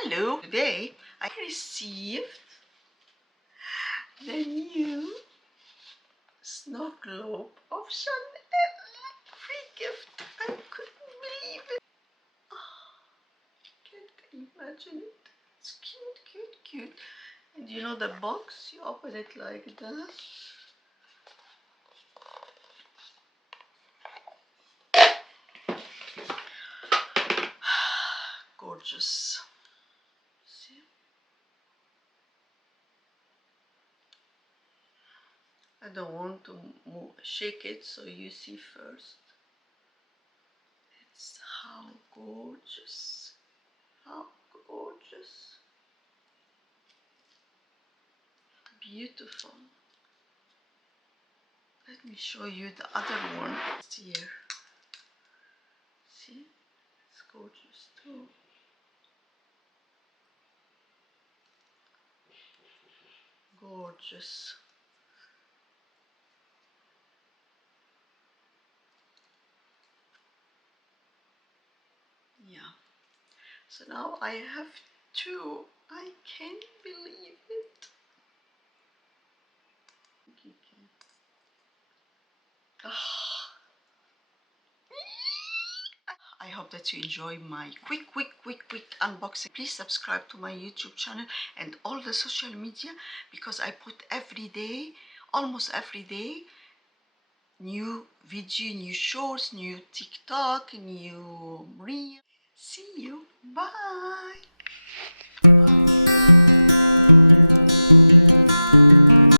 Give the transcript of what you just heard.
Hello! Today I received the new snow globe of Chanel. Free gift. I couldn't believe it. Oh, can't imagine it. It's cute, cute, cute. And you know the box, you open it like that. Gorgeous. See? I don't want to shake it, so you see first. It's how gorgeous. How gorgeous. Beautiful. Let me show you the other one. It's here. See? It's gorgeous too. Gorgeous. Yeah. So now I have two. I can't believe it. Ah. I hope that you enjoy my quick unboxing. Please subscribe to my YouTube channel and all the social media, because I put every day, almost every day, new video, new shorts, new TikTok, new reel. See you. Bye.